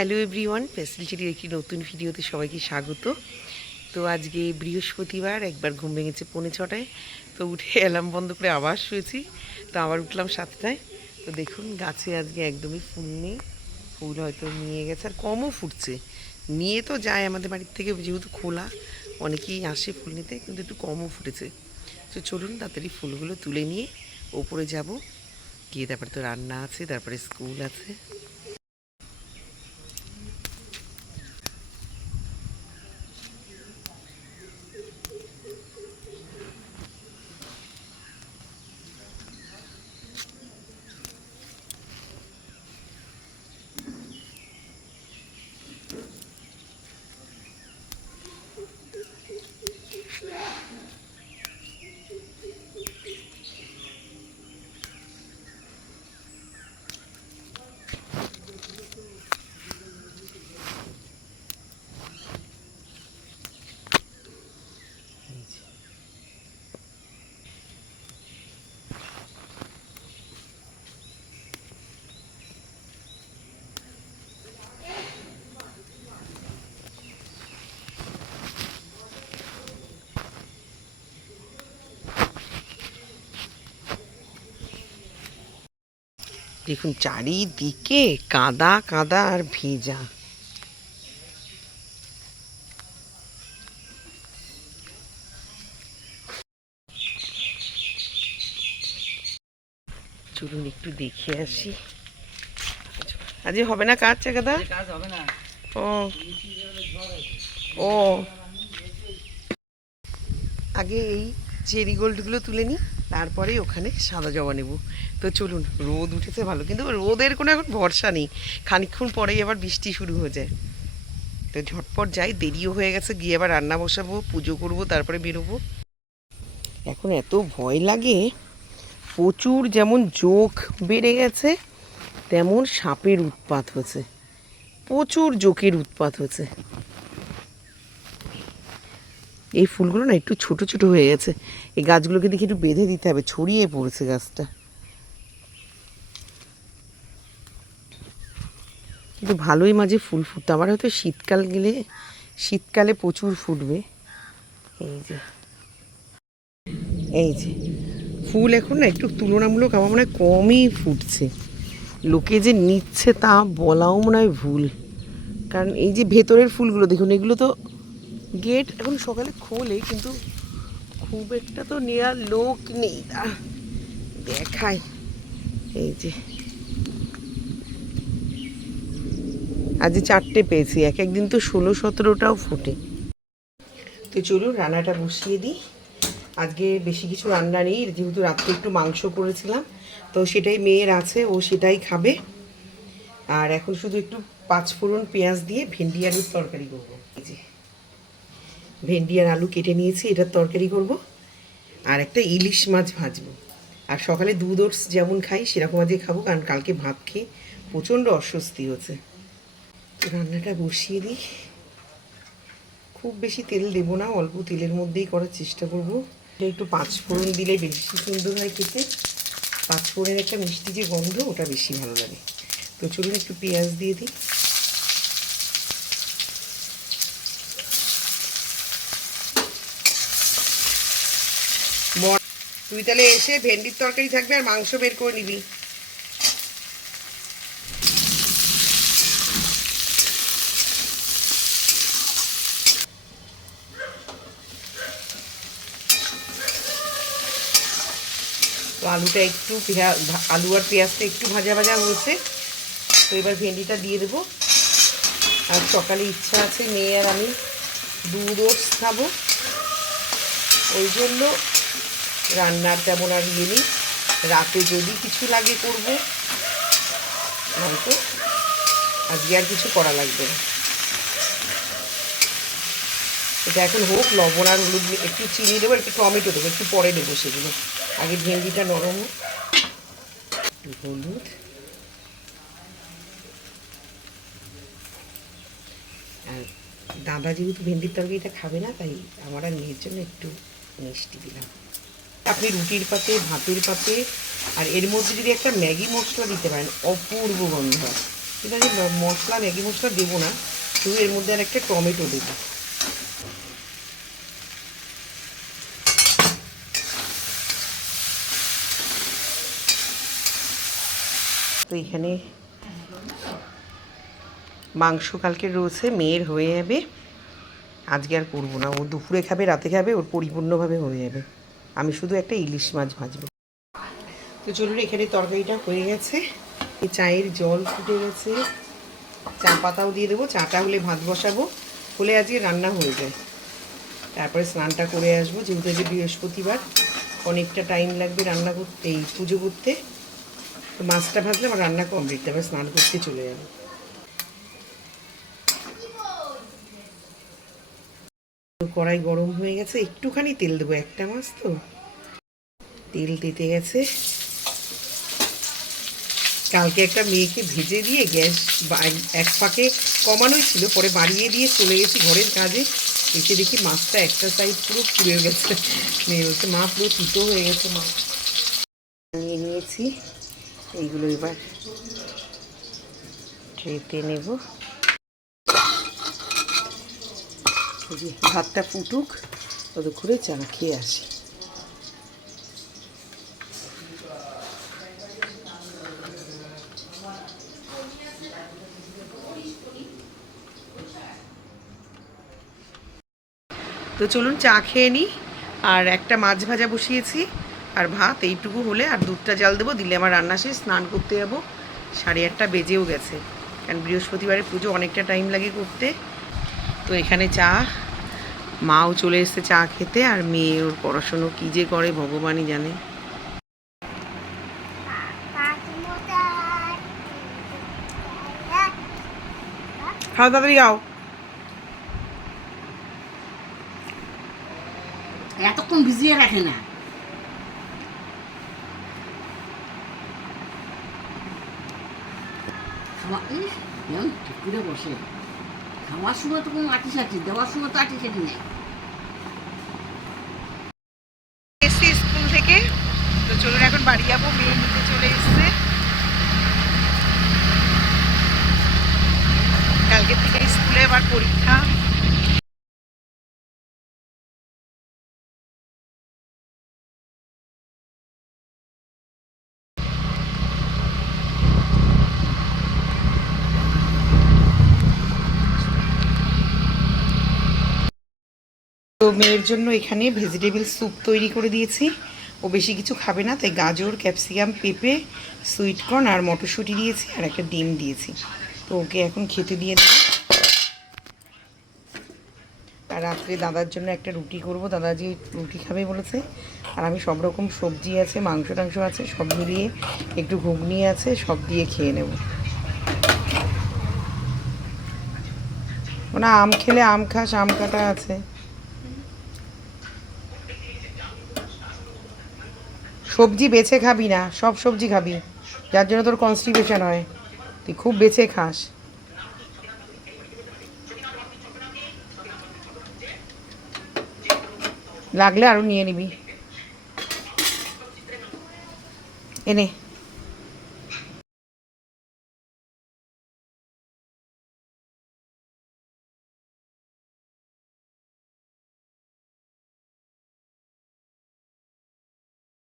Hello everyone, pastel চিটির একটি নতুন ভিডিওতে সবাইকে স্বাগত। তো আজকে বৃহস্পতিবার, একবার ঘুম ভেঙেছে 6:45। তো উঠে অ্যালার্ম বন্ধ করে আবার শুয়েছি। তো আবার উঠলাম 7টায়। তো দেখুন গাছে আজকে একদমই ফুল নেই, ফুল হয়তো নিয়ে গেছে, আর কমও ফুটছে। নিয়ে তো যায় আমাদের বাড়ির থেকে, যেহেতু খোলা অনেকেই আসে ফুল নিতে, কিন্তু একটু কমও ফুটেছে। তো চলুন তাড়াতাড়ি ফুলগুলো তুলে নিয়ে ওপরে যাব, গিয়ে তারপরে তো রান্না আছে, তারপরে স্কুল আছে। দেখুন চারিদিকে কাদা কাদা আর ভেজা। চলুন একটু দেখে আসি। আজকে হবে না কাজ, চাকাদা? ও ও আগে এই চেরি গোল্ডগুলো তুলে নিই, তারপরে ওখানে সাদা জবা নেব। তো চলুন, রোদ উঠেছে ভালো, কিন্তু রোদের কোনো এখন ভরসা নেই, খানিকক্ষণ পরেই আবার বৃষ্টি শুরু হয়ে যায়। তো ঝটপট যাই, দেরিও হয়ে গেছে, গিয়ে আবার রান্না বসাবো, পুজো করব, তারপরে বেরোবো। এখন এত ভয় লাগে, প্রচুর যেমন জোঁক বেড়ে গেছে, তেমন সাপের উৎপাত হয়েছে, প্রচুর জোঁকের উৎপাত হয়েছে। এই ফুলগুলো না একটু ছোট ছোট হয়ে গেছে, এই গাছগুলোকে দেখে একটু বেঁধে দিতে হবে, ছড়িয়ে পড়েছে গাছটা। কিন্তু ভালোই মাঝে ফুল ফুটতো, আবার হয়তো শীতকাল গেলে, শীতকালে প্রচুর ফুটবে। এই যে এই যে ফুল এখন না একটু তুলনামূলক আমার মনে হয় কমই ফুটছে। লোকে যে নিচ্ছে তা বলাও মনে হয় ভুল, কারণ এই যে ভেতরের ফুলগুলো দেখুন, এগুলো তো গেট এখন সকালে খোলে, কিন্তু খুব একটা তো নেওয়ার লোক নেই। দেখায়, এই যে আজ 4টে পেয়েছি, এক একদিন তো 16-17টাও ফোটে। তো চলুন রান্নাটা বসিয়ে দিই। আজকে বেশি কিছু রান্না নেই, যেহেতু রাত্রে একটু মাংস করেছিলাম, তো সেটাই মেয়ের আছে, ও সেটাই খাবে। আর এখন শুধু একটু 5 ফোড়ন পেঁয়াজ দিয়ে ভেন্ডি আলুর তরকারি করবো। এই যে ভেন্ডি আর আলু কেটে নিয়েছি, এটার তরকারি করব। আর একটা ইলিশ মাছ ভাজবো। আর সকালে দুধ ওটস যেমন খাই সেরকম আজকে খাবো, কারণ কালকে ভাত খেয়ে প্রচণ্ড অস্বস্তি হচ্ছে। রান্নাটা বসিয়ে দিই। খুব বেশি তেল দেবো না, অল্প তেলের মধ্যেই করার চেষ্টা করব। একটু 5 ফোড়ন দিলে বেশি সুন্দর হয় খেতে। 5 ফোড়নের একটা মিষ্টি যে গন্ধ, ওটা বেশি ভালো লাগে। তো চলুন একটু পেঁয়াজ দিয়ে দিই। তুই তাহলে এসে ভেন্ডির তরকারি থাকবে আর মাংস বের করে নিবি। তো আলুটা একটু আলু আর পেঁয়াজটা একটু ভাজা ভাজা হয়েছে, তো এবার ভেন্ডিটা দিয়ে দেবো। আর সকালে ইচ্ছা আছে মেয়ে আর আমি দুধ ওটস খাবো, ওই জন্য রান্নার তেমন আর ইয়ে নেই। রাতে যদি কিছু লাগে করবো, নয়তো আজকে আর কিছু করা লাগবে না। এটা এখন হোক, লবণ আর হলুদ একটু চিনি দেবো, একটু টমেটো দেবো, একটু পরে দেবো সেগুলো। আগে ভেন্ডিটা নরম হোক। হলুদ আর দাদা যেহেতু ভেন্ডির তরকারিটা খাবে না, তাই আমার আর মেয়ের জন্য একটু মিষ্টি দিলাম। আপনি রুটির পাতে, ভাতের পাতে, আর এর মধ্যে যদি একটা ম্যাগি মশলা দিতে পারেন, অপূর্ব গন্ধ হয়। এটা যে মশলা, ম্যাগি মশলা দেবো না, শুধু এর মধ্যে আর একটা টমেটো দেবো। তো এখানে মাংস কালকে রয়েছে, মেয়ের হয়ে যাবে, আজকে আর করবো না। ও দুপুরে খাবে, রাতে খাবে, ওর পরিপূর্ণভাবে হয়ে যাবে। আমি শুধু একটা ইলিশ মাছ ভাজবো। তো চলুন, এখানে তরকারিটা হয়ে গেছে, এই চায়ের জল ফুটে গেছে, চা পাতাও দিয়ে দেবো। চাটা হলে ভাত বসাবো, হলে আজকে রান্না হয়ে যায়। তারপরে স্নানটা করে আসবো, যেহেতু যে বৃহস্পতিবার অনেকটা টাইম লাগবে রান্না করতে, এই পুজো করতে। তো মাছটা ভাজলে আমার রান্না কমপ্লিট, তারপরে স্নান করতে চলে যাবো। কড়াই গরম হয়ে গেছে, একটুখানি তেল দেবো, একটা মাছ তো। তেল তেতে গেছে। কালকে একটা মেয়েকে ভেজে দিয়ে গ্যাস এক ফাঁকে কমানোই ছিল, পরে বাড়িয়ে দিয়ে চলে গেছি ঘরের কাজে, এসে দেখি মাছটা একটা সাইড পুরো পুড়ে গেছে। মেয়ে বলছে, মা পুরো তিতো হয়ে গেছে মা। নিয়ে নিয়েছি, এইগুলো এবার ট্রেতে নেব। ভাতটা ফুটুক, ততক্ষণে চা খেয়ে আসি। তো চলুন চা খেয়ে নিই। আর একটা মাছ ভাজা বসিয়েছি, আর ভাত এইটুকু হলে, আর দুধটা জাল দেবো, দিলে আমার রান্না শেষ। স্নান করতে যাবো, 8:30 বেজেও গেছে, কারণ বৃহস্পতিবারের পুজো অনেকটা টাইম লাগে করতে। তো এখানে চা, মাও চলে এসছে চা খেতে, আর মেয়ে ওর পড়াশুনো কী যে করে ভগবানই জানে। খাও, তাড়াতাড়ি খাও। এতক্ষণ ভিজিয়ে রাখে না। ঠিক করে বসে খাওয়ার সময় তো কোনো আটি সাটি, দেওয়ার সময় তো আটি সাটি নেই। এসছি স্কুল থেকে, তো চলুন এখন বাড়ি যাবো। মেয়ে নিতে চলে এসছে, কালকে থেকে স্কুলে আবার পরীক্ষা। তো মেয়ের জন্য এখানে ভেজিটেবল স্যুপ তৈরি করে দিয়েছি। ও বেশি কিছু খাবে না, তাই গাজর, ক্যাপসিকাম, পেঁপে, সুইটকর্ন আর মটরশুঁটি দিয়েছি, আর একটা ডিম দিয়েছি। তো ওকে এখন খেতে দিয়ে দেবো। আর রাত্রে দাদার জন্য একটা রুটি করব, দাদা যে রুটি খাবে বলেছে। আর আমি সব রকম সবজি আছে, মাংস টাংস আছে, সব মিলিয়ে একটু ঘুগনি আছে, সব দিয়ে খেয়ে নেব। না, আম খেলে আম খাস, আম কাটা আছে। সবজি বেছে খাবি না, সব সবজি খাবি, যার জন্য তোর কনস্টিপেশন হয়। তুই খুব বেছে খাস, লাগলে আরও নিয়ে নিবি। এনে